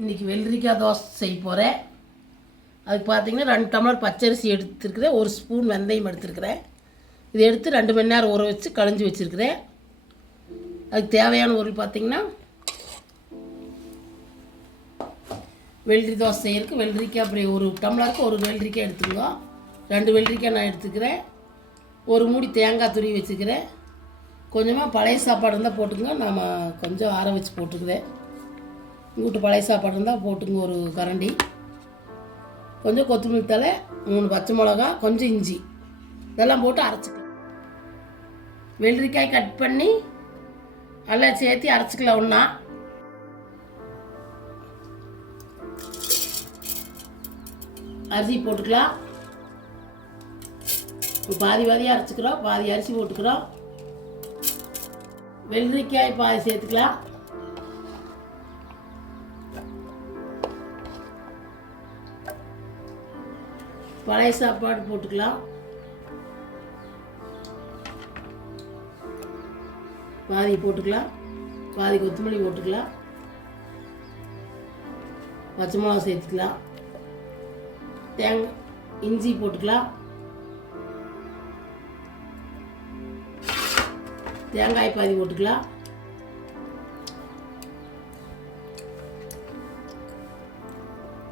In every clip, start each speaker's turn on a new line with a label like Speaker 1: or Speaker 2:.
Speaker 1: இன்றைக்கி வெள்ளரிக்காய் தோசை செய்ய போகிறேன் அதுக்கு பார்த்தீங்கன்னா ரெண்டு டம்ளர் பச்சரிசி எடுத்துருக்குறேன். ஒரு ஸ்பூன் வெந்தயம் எடுத்துருக்குறேன். இதை எடுத்து ரெண்டு மணி நேரம் ஊற வச்சு களைஞ்சி வச்சுருக்கிறேன். அதுக்கு தேவையான பொருள் பார்த்திங்கன்னா வெள்ளரி தோசை செய்யறதுக்கு வெள்ளரிக்காய் அப்படி ஒரு டம்ளருக்கு ஒரு வெள்ளரிக்காய் எடுத்துக்கோ. ரெண்டு வெள்ளரிக்காய் நான் எடுத்துக்கிறேன். ஒரு மூடி தேங்காய் துருவி வச்சுக்கிறேன். கொஞ்சமாக பழைய சாப்பாடு இருந்தால் போட்டுக்கோங்க. நாம் கொஞ்சம் ஆற வச்சு போட்டுக்கிறேன். வீட்டு பழைய சாப்பாடு இருந்தால் போட்டுங்க ஒரு கரண்டி. கொஞ்சம் கொத்தமல்லி தழை மூணு பச்சை மிளகா கொஞ்சம் இஞ்சி. இதெல்லாம் போட்டு அரைச்சிக்கலாம். வெள்ளரிக்காய் கட் பண்ணி நல்லா சேர்த்து அரைச்சிக்கலாம் ஒன்றா அரிசி போட்டுக்கலாம். பாதி பாதியாக அரைச்சிக்கிறோம் பாதி அரிசி போட்டுக்கிறோம். வெள்ளரிக்காய் பாதி சேர்த்துக்கலாம். பழைய சாப்பாடு போட்டுக்கலாம். பாதி போட்டுக்கலாம். பாதி கொத்தமல்லி போட்டுக்கலாம். பச்சை மிளகா சேர்த்துக்கலாம். தேங்காய் இஞ்சி போட்டுக்கலாம். தேங்காய் பாதி போட்டுக்கலாம்.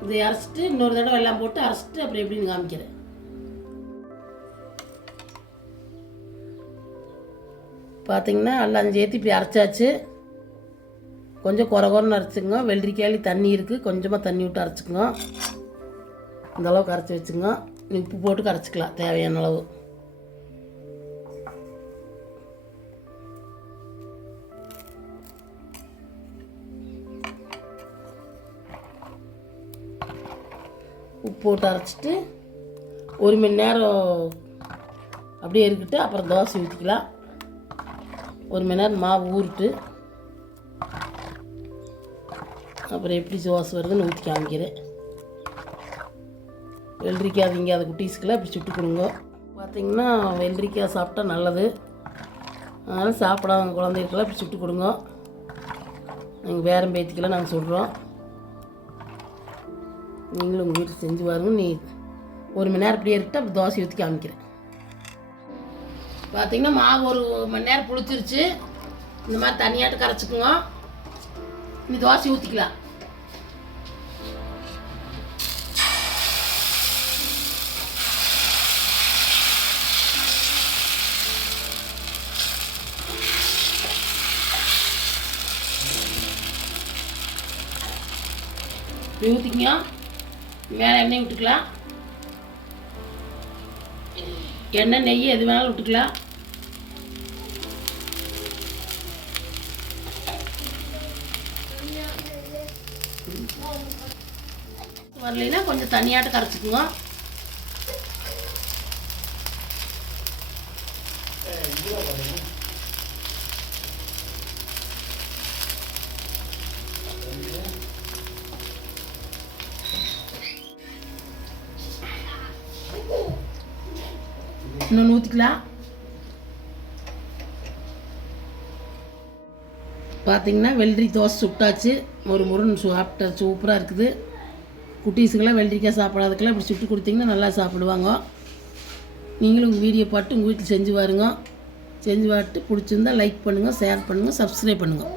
Speaker 1: இதை அரைச்சிட்டு இன்னொரு தடவை எல்லாம் போட்டு அரைச்சிட்டு அப்புறம் எப்படின்னு காமிக்கிறேன். பார்த்தீங்கன்னா எல்லாம் சேர்த்து இப்படி அரைச்சாச்சு. கொஞ்சம் குறை குறைன்னு அரைச்சிங்க வெள்ளரிக்காய் தண்ணி இருக்குது கொஞ்சமாக தண்ணி விட்டு அரைச்சிக்கோங்க. இந்த அளவுக்கு அரைச்சி வச்சுங்க உப்பு போட்டு கரைச்சிக்கலாம். தேவையான அளவு. உப்பு போட்டு அரைச்சிட்டு ஒரு மணி நேரம் அப்படியே இருக்கிட்டு அப்புறம் தோசை ஊற்றிக்கலாம் ஒரு மணி நேரம் மாவு ஊறிட்டு அப்புறம் எப்படி தோசை வருதுன்னு ஊற்றி காமிக்கிறேன். வெள்ளரிக்காய் திங்காத குட்டீஸ்க்கெல்லாம் இப்படி சுட்டு கொடுங்க. பார்த்தீங்கன்னா வெள்ளரிக்காய் சாப்பிட்டா நல்லது. அதனால் சாப்பிடாத குழந்தைகளுக்கெல்லாம் இப்படி சுட்டு கொடுங்க. நாங்கள் பேரம் பேத்திக்கெல்லாம் நாங்கள் சொல்கிறோம் நீங்களும் உங்கள் வீட்டில் செஞ்சு பாருங்க. நீ ஒரு மணி நேரம் இப்படியே இருக்கட்டும் அப்படி தோசை ஊற்றி காமிக்கிறேன். பார்த்தீங்கன்னா மாவு ஒரு மணி நேரம் புளிச்சிருச்சு. இந்த மாதிரி தனியாட்டு கரைச்சிக்குங்க. நீ தோசை ஊற்றிக்கலாம் இப்படி ஊற்றிக்கிங்க மேலே எண்ணெய் விட்டுக்கலாம். எண்ணெய் நெய் எது வேணாலும் விட்டுக்கலாம். வரலைன்னா கொஞ்சம் தனியாட்ட கரைச்சிக்குங்க. இன்னொன்று ஊற்றிக்கலாம் பார்த்தீங்கன்னா வெள்ளரி தோசை சுட்டாச்சு ஒரு முருன்னு சாப்பிட்ட சூப்பராக இருக்குது. குட்டீஸுக்கெல்லாம் வெள்ளரிக்காய் சாப்பிடாதுக்கெல்லாம் இப்படி சுட்டு கொடுத்தீங்கன்னா நல்லா சாப்பிடுவாங்க. நீங்களும் உங்கள் வீடியோ பார்த்து உங்கள் வீட்டில் செஞ்சு பாருங்க. செஞ்சு பார்த்து பிடிச்சிருந்தா லைக் பண்ணுங்கள் ஷேர் பண்ணுங்கள் சப்ஸ்கிரைப் பண்ணுங்கள்